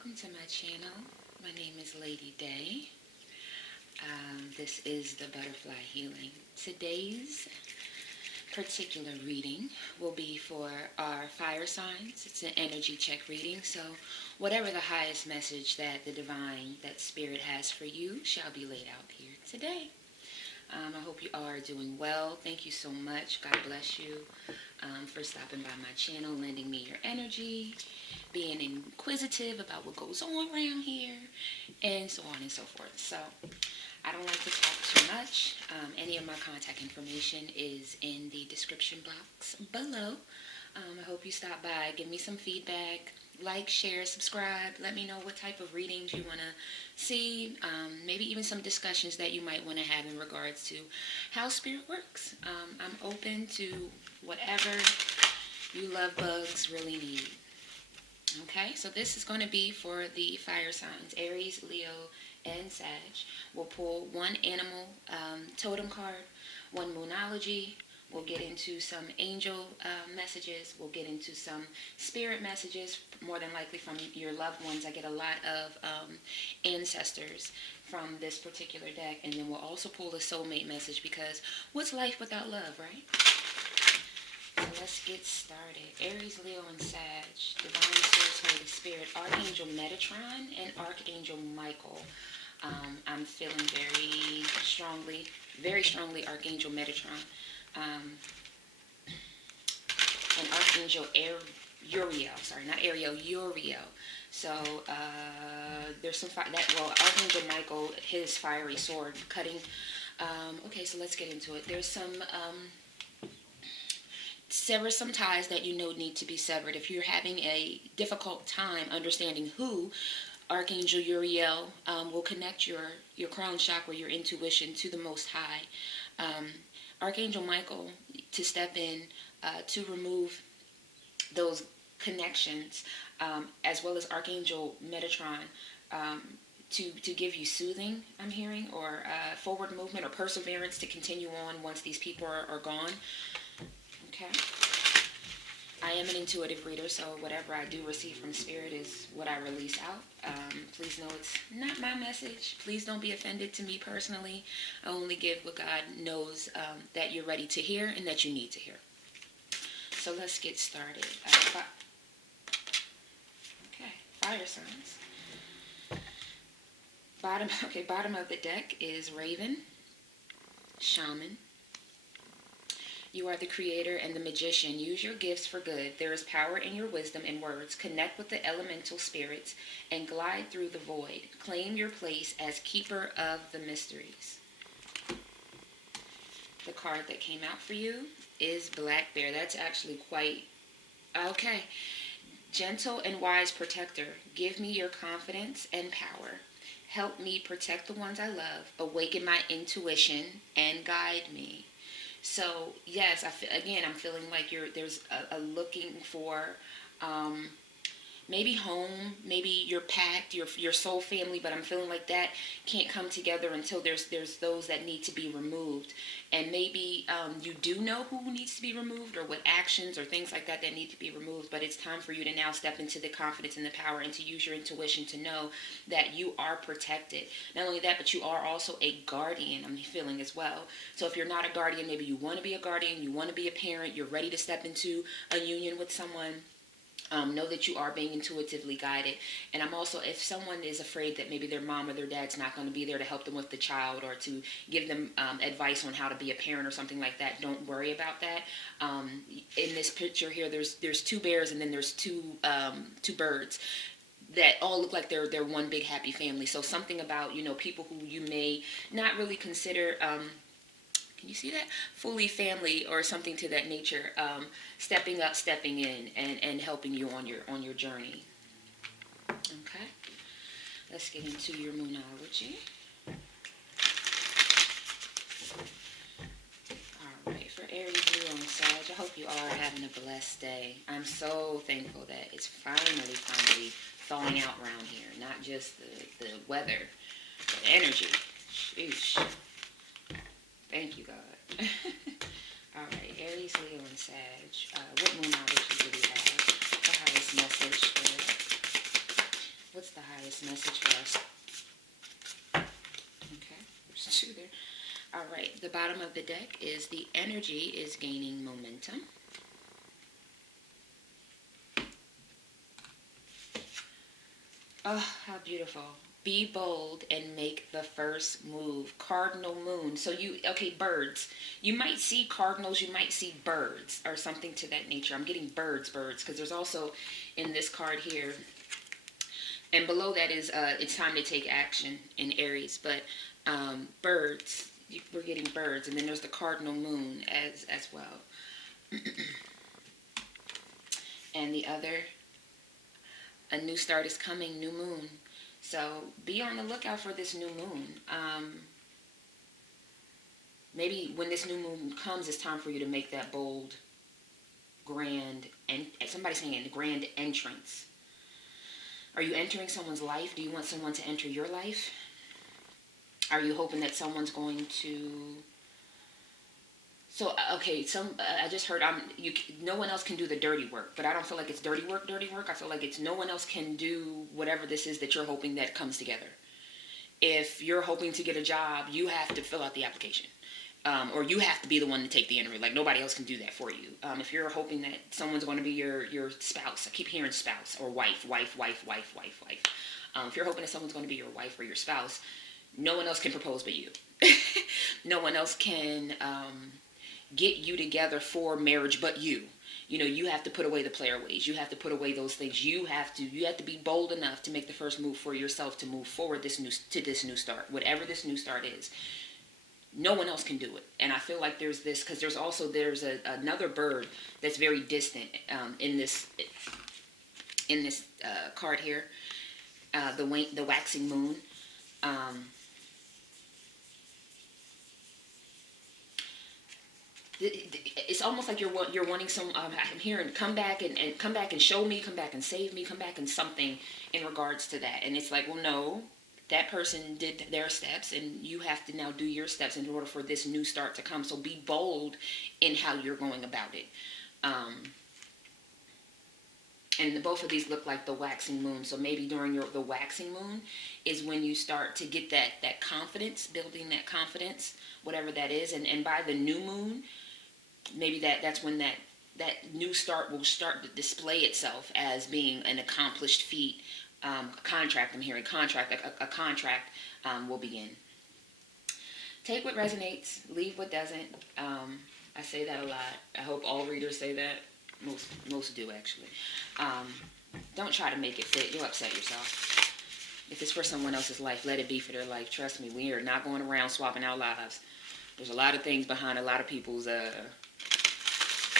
welcome to my channel. My name is Lady Day. This is the Butterfly Healing. Today's particular reading will be for our fire signs. It's an energy check reading, so whatever the highest message that the divine, that spirit has for you shall be laid out here today. I hope you are doing well. Thank you so much. God bless you for stopping by my channel, lending me your energy, being inquisitive about what goes on around here, and so on and so forth. So I don't like to talk too much. Any of my contact information is in the description box below. I hope you stop by, give me some feedback, like, share, subscribe. Let me know what type of readings you want to see. Maybe even some discussions that you might want to have in regards to how spirit works. I'm open to whatever you love bugs really need. Okay, so this is going to be for the fire signs, Aries, Leo, and Sag. We'll pull one animal totem card, one Moonology. We'll get into some angel messages. We'll get into some spirit messages, more than likely from your loved ones. I get a lot of ancestors from this particular deck. And then we'll also pull a soulmate message, because what's life without love, right? So let's get started. Aries, Leo, and Sag. Divine Source, Holy Spirit, Archangel Metatron, and Archangel Michael. I'm feeling very strongly Archangel Metatron. And Archangel Uriel. Sorry, not Ariel, Uriel. So there's some Archangel Michael, his fiery sword cutting. Okay, so let's get into it. There's some sever some ties that you know need to be severed. If you're having a difficult time understanding who, Archangel Uriel will connect your crown chakra, your intuition, to the Most High. Archangel Michael to step in to remove those connections, as well as Archangel Metatron to give you soothing, I'm hearing, or forward movement or perseverance to continue on once these people are gone. Okay. I am an intuitive reader, so whatever I do receive from Spirit is what I release out. Please know it's not my message. Please don't be offended to me personally. I only give what God knows that you're ready to hear and that you need to hear. So let's get started. Okay, fire signs. Bottom of the deck is Raven, Shaman. You are the creator and the magician. Use your gifts for good. There is power in your wisdom and words. Connect with the elemental spirits and glide through the void. Claim your place as keeper of the mysteries. The card that came out for you is Black Bear. That's actually quite okay. Gentle and wise protector. Give me your confidence and power. Help me protect the ones I love. Awaken my intuition and guide me. So yes, I'm feeling like there's a looking for maybe home, maybe your pact, your soul family, but I'm feeling like that can't come together until there's those that need to be removed. And maybe you do know who needs to be removed, or what actions or things like that need to be removed, but it's time for you to now step into the confidence and the power and to use your intuition to know that you are protected. Not only that, but you are also a guardian, I'm feeling, as well. So if you're not a guardian, maybe you want to be a guardian, you want to be a parent, you're ready to step into a union with someone. Know that you are being intuitively guided. And I'm also, if someone is afraid that maybe their mom or their dad's not going to be there to help them with the child, or to give them advice on how to be a parent or something like that, don't worry about that. In this picture here, there's two bears, and then there's two birds that all look like they're one big happy family. So something about, people who you may not really consider can you see that? Fully family or something to that nature, stepping up, stepping in, and helping you on your journey. Okay, let's get into your Moonology. All right, for Aries, Leo, and Sag, I hope you are having a blessed day. I'm so thankful that it's finally thawing out around here. Not just the weather, but energy. Sheesh. Thank you, God. All right, Aries, Leo, and Sag. What Moonology do we have? The highest message. What's the this message for us. Okay, there's two there. All right, the bottom of the deck is the energy is gaining momentum. Oh, how beautiful. Be bold and make the first move. Cardinal moon. So birds. You might see cardinals, you might see birds or something to that nature. I'm getting birds, because there's also in this card here, and below that is it's time to take action in Aries, but birds. We're getting birds, and then there's the cardinal moon as well. And the other, a new start is coming, new moon. So be on the lookout for this new moon. Maybe when this new moon comes, it's time for you to make that bold, grand, and somebody's saying grand entrance. Are you entering someone's life? Do you want someone to enter your life? Are you hoping that someone's going to... So, okay, I just heard no one else can do the dirty work, but I don't feel like it's dirty work. I feel like it's no one else can do whatever this is that you're hoping that comes together. If you're hoping to get a job, you have to fill out the application. Or you have to be the one to take the interview. Like, nobody else can do that for you. If you're hoping that someone's going to be your spouse, I keep hearing spouse, or wife. If you're hoping that someone's going to be your wife or your spouse, no one else can propose but you. No one else can get you together for marriage but you. You have to put away the player ways. You have to put away those things. You have to be bold enough to make the first move for yourself to move forward this new start, whatever this new start is. No one else can do it. And I feel like there's this, because there's another bird that's very distant in this card here, the waxing moon. It's almost like you're wanting some. I'm hearing come back and show me, come back and save me, come back and something in regards to that. And it's like, well, no, that person did their steps, and you have to now do your steps in order for this new start to come. So be bold in how you're going about it. And both of these look like the waxing moon. So maybe during the waxing moon is when you start to get that confidence, building that confidence, whatever that is. And by the new moon, maybe that's when that new start will start to display itself as being an accomplished feat. Contract, I'm hearing contract, a contract will begin. Take what resonates, leave what doesn't. I say that a lot. I hope all readers say that. Most do, actually. Don't try to make it fit. You'll upset yourself. If it's for someone else's life, let it be for their life. Trust me, we are not going around swapping our lives. There's a lot of things behind a lot of people's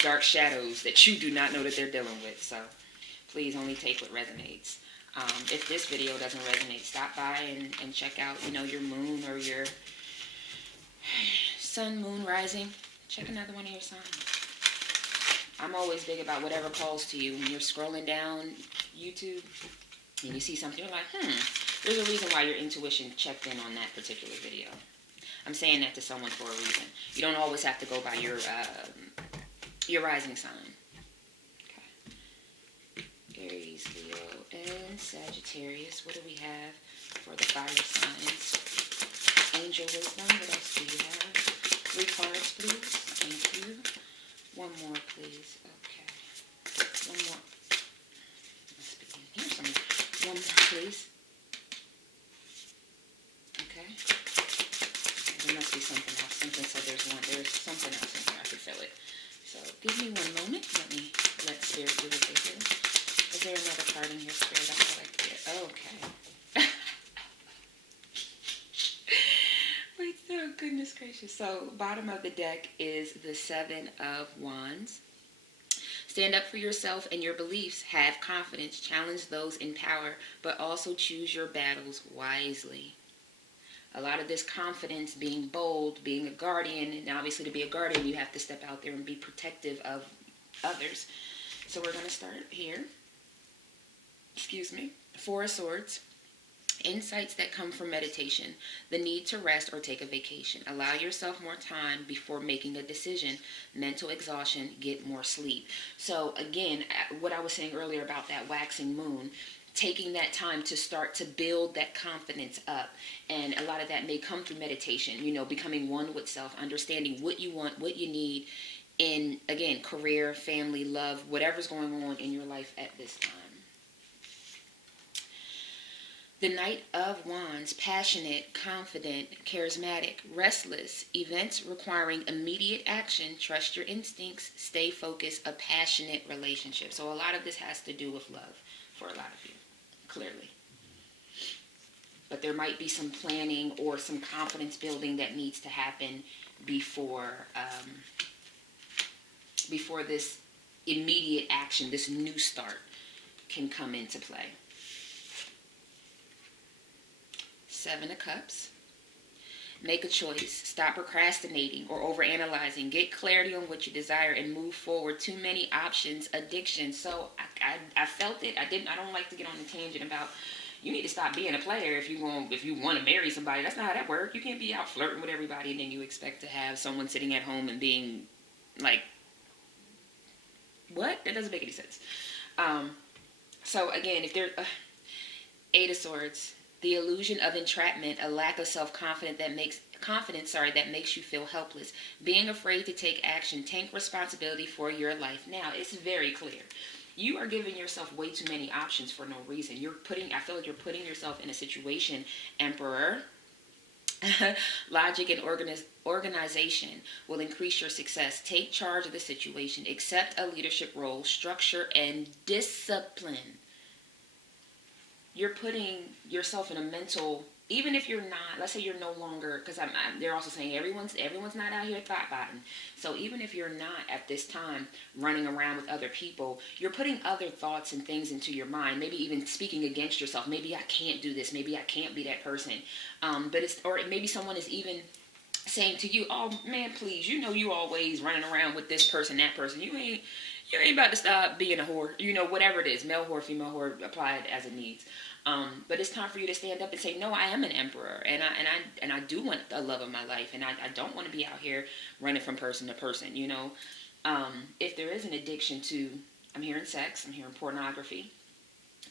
dark shadows that you do not know that they're dealing with. So please only take what resonates. If this video doesn't resonate, stop by and check out, your moon or your sun, moon, rising. Check another one of your signs. I'm always big about whatever calls to you. When you're scrolling down YouTube and you see something, you're like, there's a reason why your intuition checked in on that particular video. I'm saying that to someone for a reason. You don't always have to go by your rising sign. Aries, Leo, and Sagittarius. What do we have for the fire signs? Angel wisdom. What else do you have? 3 cards, please. Thank you. One more, please. Okay. One more. Must be in here somewhere. One more, please. Okay. There must be something else. Something said there's something else in here. I can feel it. So give me one moment. Let Spirit do what they do. Is there another card in here, Spirit? I feel like there. Okay. Wait, oh, goodness gracious. So, bottom of the deck is the 7 of Wands. Stand up for yourself and your beliefs. Have confidence. Challenge those in power, but also choose your battles wisely. A lot of this confidence, being bold, being a guardian, and obviously to be a guardian, you have to step out there and be protective of others. So, we're going to start here. Excuse me. 4 of Swords. Insights that come from meditation. The need to rest or take a vacation. Allow yourself more time before making a decision. Mental exhaustion. Get more sleep. So again, what I was saying earlier about that waxing moon. taking that time to start to build that confidence up. And a lot of that may come through meditation, becoming one with self, understanding what you want, what you need in, again, career, family, love, whatever's going on in your life at this time. The Knight of Wands, passionate, confident, charismatic, restless, events requiring immediate action, trust your instincts, stay focused, a passionate relationship. So a lot of this has to do with love for a lot of you, clearly. But there might be some planning or some confidence building that needs to happen before this immediate action, this new start can come into play. 7 of Cups. Make a choice. Stop procrastinating or overanalyzing. Get clarity on what you desire and move forward. Too many options. Addiction. So I felt it. I don't like to get on the tangent about you need to stop being a player if you want to marry somebody. That's not how that works. You can't be out flirting with everybody and then you expect to have someone sitting at home and being like, what? That doesn't make any sense. So again, if there's 8 of Swords. The illusion of entrapment, a lack of self-confidence that makes you feel helpless. Being afraid to take action, take responsibility for your life. Now, it's very clear. You are giving yourself way too many options for no reason. I feel like you're putting yourself in a situation, Emperor. Logic and organization will increase your success. Take charge of the situation. Accept a leadership role, structure, and discipline. You're putting yourself in a mental, even if you're not, let's say you're no longer, because they're also saying everyone's not out here thought-botting. So even if you're not at this time running around with other people, you're putting other thoughts and things into your mind, maybe even speaking against yourself. Maybe I can't do this. Maybe I can't be that person. Or maybe someone is even saying to you, oh man, please, you always running around with this person, that person. You ain't about to stop being a whore. Whatever it is, male whore, female whore, apply it as it needs. But it's time for you to stand up and say, no, I am an emperor, and I do want the love of my life, and I don't want to be out here running from person to person. If there is an addiction to, I'm hearing sex, I'm hearing pornography,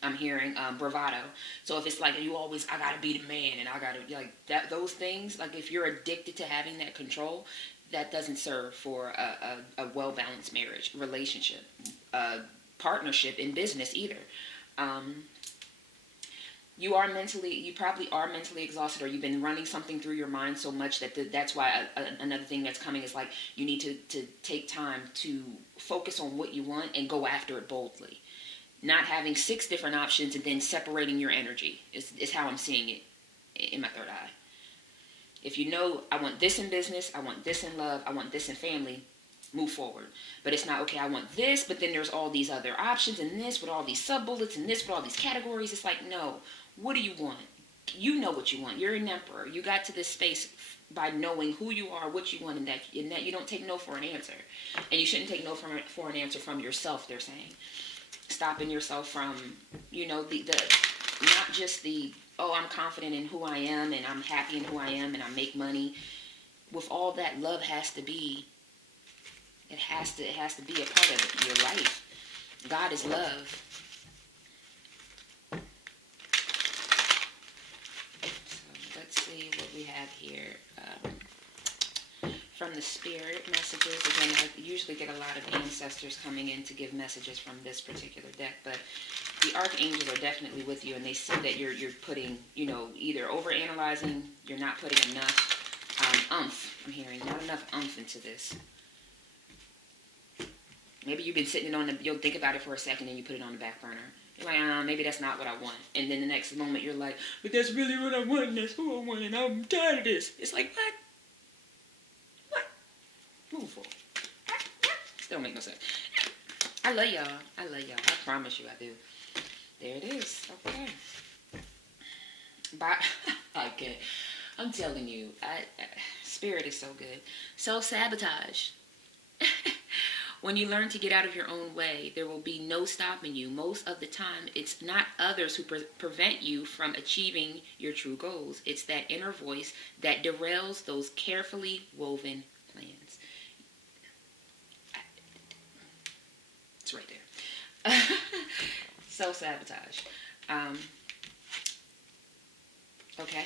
I'm hearing bravado. So if it's like I gotta be the man, and I gotta like that, those things. Like if you're addicted to having that control, that doesn't serve for a well-balanced marriage, relationship, partnership in business either. You probably are mentally exhausted, or you've been running something through your mind so much that's why another thing that's coming is like you need to take time to focus on what you want and go after it boldly. Not having 6 different options and then separating your energy is how I'm seeing it in my third eye. If I want this in business, I want this in love, I want this in family, move forward. But it's not, okay, I want this, but then there's all these other options and this with all these sub-bullets and this with all these categories. It's like, no, what do you want? You know what you want. You're an emperor. You got to this space by knowing who you are, what you want, and that you don't take no for an answer. And you shouldn't take no for an answer from yourself, they're saying. Stopping yourself from, the not just the, oh, I'm confident in who I am and I'm happy in who I am and I make money. With all that, love has to be, it has to be a part of your life. God is love. So let's see what we have here. From the spirit messages, again, I usually get a lot of ancestors coming in to give messages from this particular deck, but the archangels are definitely with you, and they see that you're putting, either overanalyzing, you're not putting enough I'm hearing, not enough into this. Maybe you've been sitting you'll think about it for a second and you put it on the back burner. You're like, maybe that's not what I want. And then the next moment you're like, but that's really what I want, and that's who I want, and I'm tired of this. It's like, what? Move forward. Still make no sense. I love y'all. I promise you I do. There it is. Okay. Bye. Okay. I'm telling you, spirit is so good. Self-sabotage. When you learn to get out of your own way, there will be no stopping you. Most of the time, it's not others who prevent you from achieving your true goals. It's that inner voice that derails those carefully woven plans. It's right there. Self-sabotage. Um, okay.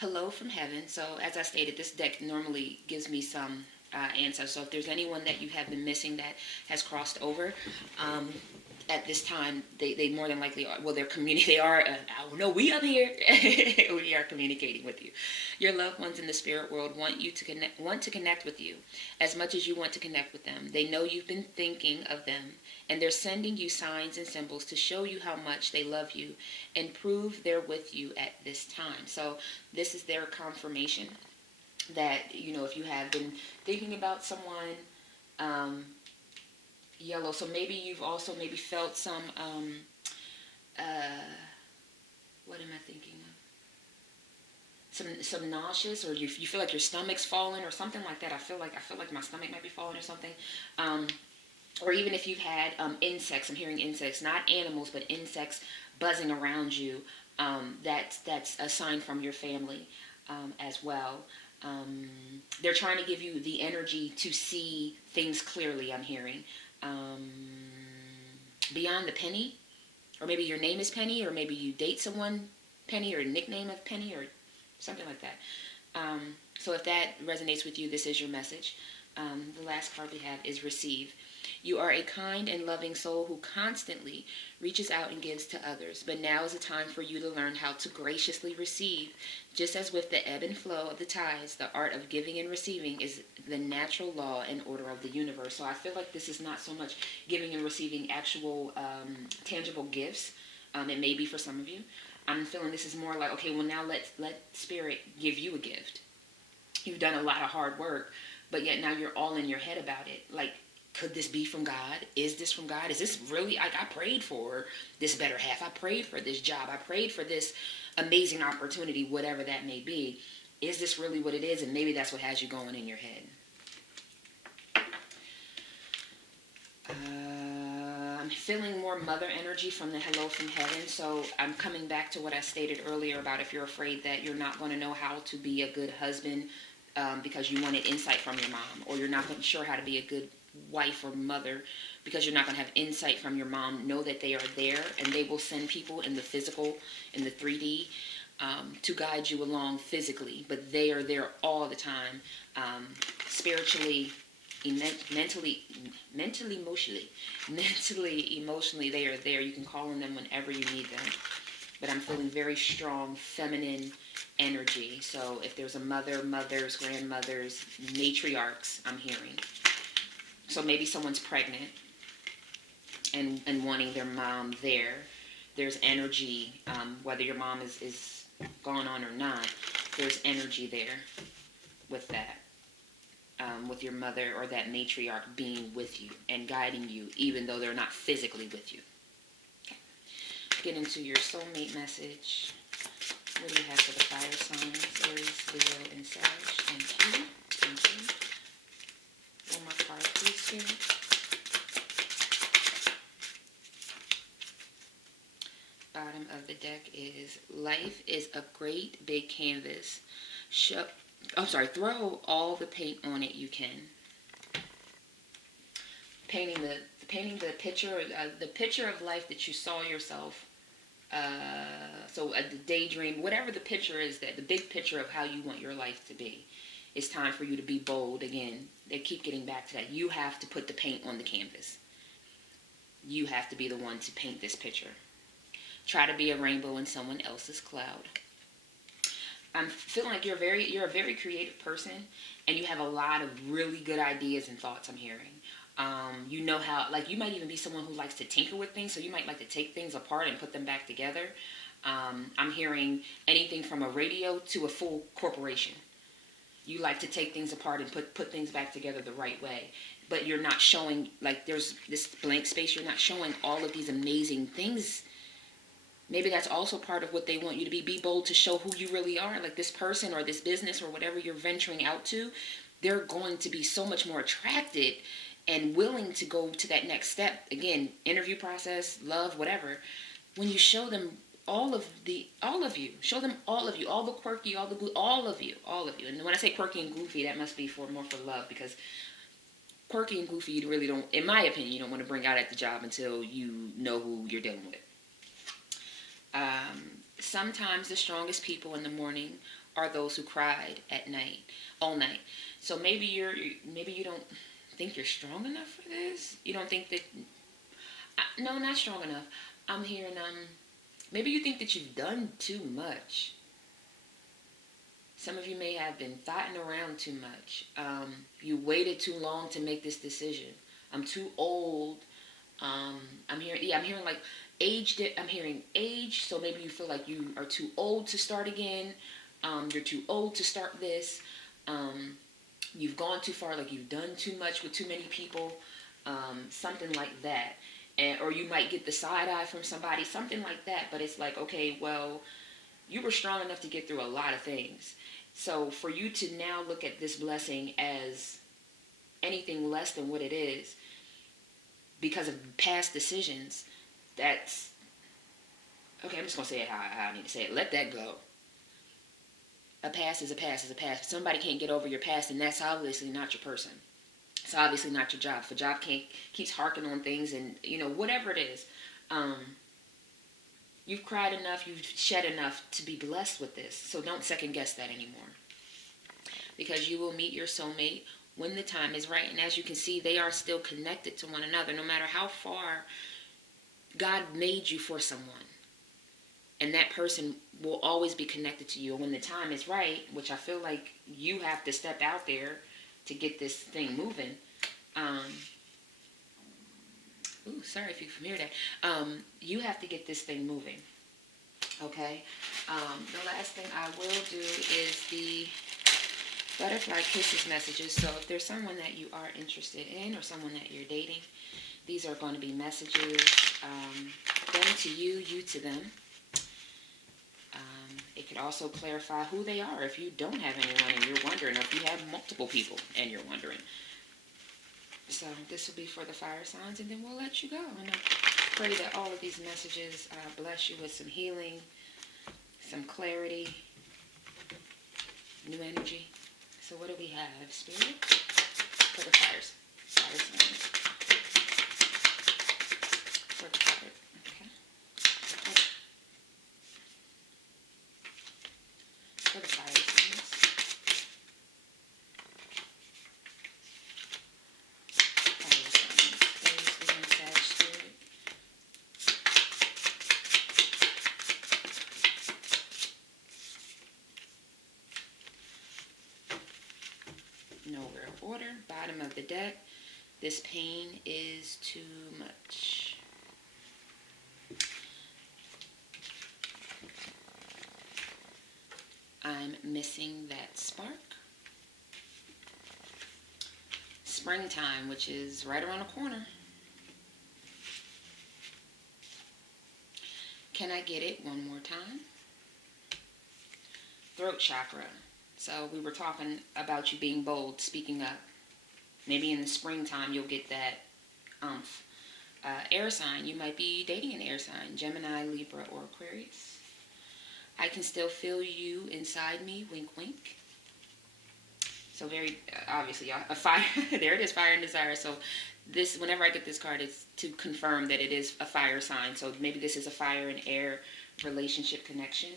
Hello from heaven. So, as I stated, this deck normally gives me some answers. So, if there's anyone that you have been missing that has crossed over, um, at this time, they more than likely are. Well, they're they are. No, we up here. We are communicating with you. Your loved ones in the spirit world want to connect with you as much as you want to connect with them. They know you've been thinking of them, and they're sending you signs and symbols to show you how much they love you and prove they're with you at this time. So this is their confirmation that, if you have been thinking about someone, yellow. So maybe you've also maybe felt some, uh, what am I thinking of? Some nauseous, or you feel like your stomach's falling or something like that. I feel like my stomach might be falling or something. Or even if you've had insects, I'm hearing insects, not animals, but insects buzzing around you. That's a sign from your family as well. They're trying to give you the energy to see things clearly, I'm hearing. Um, Beyond the penny, or maybe your name is Penny, or maybe you date someone Penny, or a nickname of Penny, or something like that. So if that resonates with you, this is your message. The last card we have is receive. You are a kind and loving soul who constantly reaches out and gives to others, but now is the time for you to learn how to graciously receive. Just as with the ebb and flow of the tides, the art of giving and receiving is the natural law and order of the universe. So I feel like this is not so much giving and receiving actual tangible gifts. It may be for some of you. I'm feeling this is more like, okay, well now let spirit give you a gift. You've done a lot of hard work, but yet now you're all in your head about it. Like, could this be from God? Is this from God? Is this really, like, I prayed for this better half. I prayed for this job. I prayed for this amazing opportunity, whatever that may be. Is this really what it is? And maybe that's what has you going in your head. I'm feeling more mother energy from the hello from heaven. So I'm coming back to what I stated earlier about if you're afraid that you're not going to know how to be a good husband because you wanted insight from your mom, or you're not sure how to be a good wife or mother because you're not going to have insight from your mom. Know that they are there, and they will send people in the physical, in the 3D, to guide you along physically, but they are there all the time, spiritually, mentally, emotionally, they are there. You can call on them whenever you need them. But I'm feeling very strong feminine energy. So if there's a mothers, grandmothers, matriarchs, I'm hearing. So maybe someone's pregnant and wanting their mom there. There's energy, whether your mom is gone on or not, there's energy there with that. With your mother or that matriarch being with you and guiding you, even though they're not physically with you. Okay. Get into your soulmate message. What do you have for the fire signs? Aries, Leo, and Sag. Thank you. Thank you. One more card, please, Spirit. Bottom of the deck is life is a great big canvas. Throw all the paint on it you can. Painting the picture of life that you saw yourself. The daydream, whatever the picture is, that the big picture of how you want your life to be. It's time for you to be bold again. They keep getting back to that. You have to put the paint on the canvas. You have to be the one to paint this picture. Try to be a rainbow in someone else's cloud. I'm feeling like you're a very creative person, and you have a lot of really good ideas and thoughts, I'm hearing. You know how, like, you might even be someone who likes to tinker with things, so you might like to take things apart and put them back together. I'm hearing anything from a radio to a full corporation. You like to take things apart and put things back together the right way. But you're not showing, like, there's this blank space. You're not showing all of these amazing things. Maybe that's also part of what they want you to be. Be bold to show who you really are. Like, this person or this business or whatever you're venturing out to, they're going to be so much more attracted and willing to go to that next step. Again, interview process, love, whatever. When you show them all of you, show them all of you, all the quirky, all the glue, all of you. And when I say quirky and goofy, that must be more for love, because quirky and goofy, you really don't, in my opinion, you don't want to bring out at the job until you know who you're dealing with. Sometimes the strongest people in the morning are those who cried at night, all night. So maybe you don't think you're strong enough for this. You don't think that no, not strong enough. I'm hearing maybe you think that you've done too much. Some of you may have been thoughting around too much. You waited too long to make this decision. I'm too old. I'm hearing like age. I'm hearing age. So maybe you feel like you are too old to start again. You're too old to start this. Um, you've gone too far. Like you've done too much with too many people. Something like that. Or you might get the side eye from somebody. Something like that. But it's like, okay, well, you were strong enough to get through a lot of things. So for you to now look at this blessing as anything less than what it is because of past decisions, that's okay. I'm just gonna say it how I need to say it. Let that go. A past is a past is a past. If somebody can't get over your past, and that's obviously not your person. It's obviously not your job. If a job can't keeps harking on things, and whatever it is, um, you've cried enough, you've shed enough to be blessed with this. So don't second guess that anymore. Because you will meet your soulmate when the time is right. And as you can see, they are still connected to one another, no matter how far God made you for someone. And that person will always be connected to you. And when the time is right, which I feel like you have to step out there to get this thing moving. Sorry if you can hear that. You have to get this thing moving. Okay? The last thing I will do is the butterfly kisses messages. So if there's someone that you are interested in or someone that you're dating, these are going to be messages, them to you, you to them. It could also clarify who they are if you don't have anyone and you're wondering, or if you have multiple people and you're wondering. So this will be for the fire signs, and then we'll let you go. And I pray that all of these messages bless you with some healing, some clarity, new energy. So what do we have? Spirit for the fire signs. For the fire. Okay. For the fire signs. Fire signs. Aries, Leo, and Sag spirit. No real order. Bottom of the deck. This pain is too much. I'm missing that spark. Springtime, which is right around the corner. Can I get it one more time? Throat chakra. So we were talking about you being bold, speaking up. Maybe in the springtime you'll get that umph. Air sign, you might be dating an air sign, Gemini, Libra, or Aquarius. I can still feel you inside me, wink, wink. So very obviously a fire. There it is, fire and desire. So this, whenever I get this card, it's to confirm that it is a fire sign. So maybe this is a fire and air relationship connection.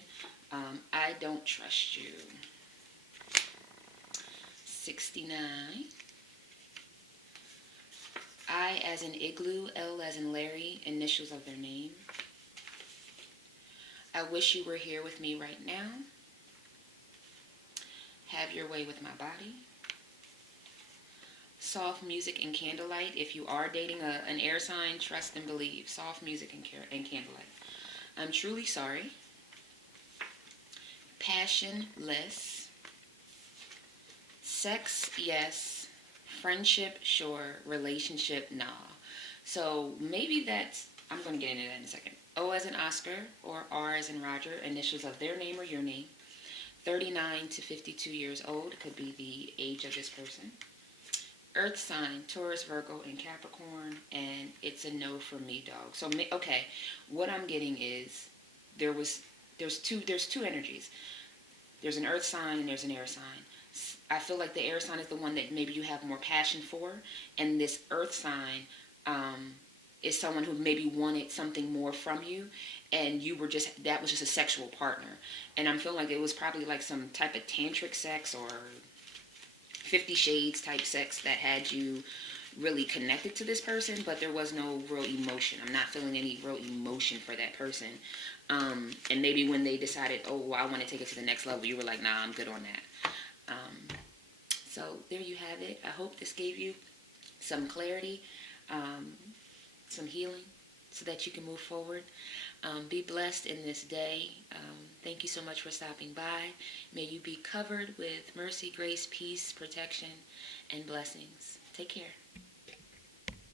I don't trust you. 69. I as in igloo, L as in Larry, initials of their name. I wish you were here with me right now. Have your way with my body. Soft music and candlelight. If you are dating an air sign, trust and believe. Soft music and candlelight. I'm truly sorry. Passionless. Sex, yes. Friendship, sure. Relationship, nah. So maybe that's, I'm going to get into that in a second. O as in Oscar or R as in Roger, initials of their name or your name. 39 to 52 years old could be the age of this person. Earth sign, Taurus, Virgo, and Capricorn, and it's a no for me, dog. So, okay, what I'm getting is there's two energies. There's an earth sign and there's an air sign. I feel like the air sign is the one that maybe you have more passion for, and this earth sign, is someone who maybe wanted something more from you, and you were just, that was just a sexual partner. And I'm feeling like it was probably like some type of tantric sex or 50 Shades type sex that had you really connected to this person, but there was no real emotion. I'm not feeling any real emotion for that person. And maybe when they decided, oh, well, I want to take it to the next level, you were like, nah, I'm good on that. So there you have it. I hope this gave you some clarity, some healing, so that you can move forward. Be blessed in this day. Thank you so much for stopping by. May you be covered with mercy, grace, peace, protection, and blessings. Take care.